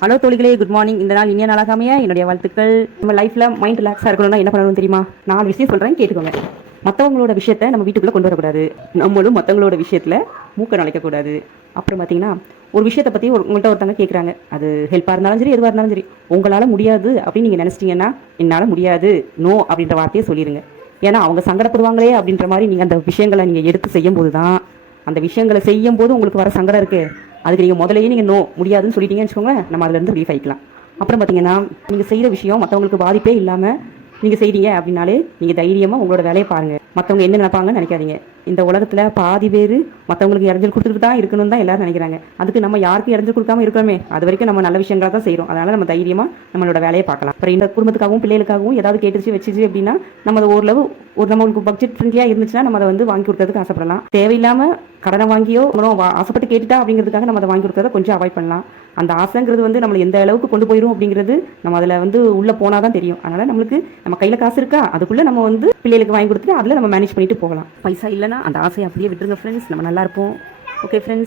Hello தோழிகளே good morning இந்த நாள் இனிய நாளாகாமையா என்னுடைய வாழ்த்துக்கள். நம்ம லைஃப்ல மைண்ட் ரிலாக்ஸாக இருக்கணும்னா என்ன பண்ணணும் தெரியுமா? நாலு விஷயம் சொல்றேன் கேட்டுக்கோங்க. மற்றவங்களோட விஷயத்த நம்ம வீட்டுக்குள்ளே கொண்டு வரக்கூடாது. நம்மளும் மற்றவங்களோட விஷயத்தில் மூக்க நுழைக்கக்கூடாது அப்புறம் பார்த்தீங்கன்னா ஒரு விஷயத்தை பற்றி ஒரு உங்கள்கிட்ட ஒருத்தவங்க கேட்குறாங்க அது ஹெல்ப்பாக இருந்தாலும் சரி எதுவாக இருந்தாலும் சரி. உங்களால் முடியாது அப்படின்னு நீங்கள் நினச்சிட்டிங்கன்னா என்னால் முடியாது. நோ அப்படின்ற வார்த்தையை சொல்லிடுங்க ஏன்னா அவங்க சங்கடப்படுவாங்களே அப்படின்ற மாதிரி நீங்கள் அந்த விஷயங்களை நீங்கள் எடுத்து செய்யும்போது தான் அந்த விஷயங்களை செய்யும் போது உங்களுக்கு வர சங்கடம் இருக்குது அதுக்கு நீங்கள் முதலையே நீங்கள் நோ முடியாதுன்னு சொல்லிட்டீங்கன்னு வச்சுக்கோங்க நம்ம அதுலேருந்து ரிலீஃப் ஆகிக்கலாம் அப்புறம் பார்த்தீங்கன்னா நீங்கள் செய்கிற விஷயம் மற்றவங்களுக்கு பாதிப்பே இல்லாமல் நீங்கள் செய்கிறீங்க அப்படின்னாலே நீங்கள் தைரியமாக உங்களோட வேலையை பாருங்கள் மற்றவங்க என்ன நினைப்பாங்கன்னு நினைக்காதீங்க. இந்த உலகத்தில் பாதி பேர் மற்றவங்களுக்கு இறஞ்சல் கொடுத்துட்டு தான் இருக்கணும்னு தான் எல்லாரும் நினைக்கிறாங்க. அதுக்கு நம்ம யாருக்கும் இறஞ்சல் கொடுக்காம இருக்கணுமே அது வரைக்கும் நம்ம நல்ல விஷயங்களாக தான் செய்கிறோம் அதனால் நம்ம தைரியமாக நம்மளோட வேலையை பார்க்கலாம். அப்புறம் இந்த குடும்பத்துக்காகவும் பிள்ளைகளுக்காகவும் ஏதாவது கேட்டுச்சு வச்சுச்சு அப்படின்னா நம்ம அதை ஓரளவு ஒரு நம்மளுக்கு பட்ஜெட் ஃப்ரெண்ட்லியாக இருந்துச்சுன்னா நம்ம அதை வந்து வாங்கி கொடுக்கறதுக்கு ஆசைப்படலாம். தேவையில்லாமல் கடனை வாங்கியோ நம்ம ஆசைப்பட்டு கேட்டுட்டா அப்படிங்கிறதுக்காக நம்ம அதை வாங்கி கொடுக்கறத கொஞ்சம் அவாய்ட் பண்ணலாம். அந்த ஆசைங்கிறது வந்து நம்மளை எந்த அளவுக்கு கொண்டு போயிடும் அப்படிங்கிறது நம்ம அதில் வந்து உள்ளே போனால் தான் தெரியும். அதனால் நம்மளுக்கு நம்ம கையில் காசு இருக்கா? அதுக்குள்ளே நம்ம வந்து பிள்ளைகளுக்கு வாங்கி கொடுத்துட்டு அதில் நம்ம மேனேஜ் பண்ணிட்டு போகலாம். பைசா இல்லைன்னா அந்த ஆசையை அப்படியே விட்டுருங்க ஃப்ரெண்ட்ஸ் நம்ம நல்லா இருப்போம். Okay friends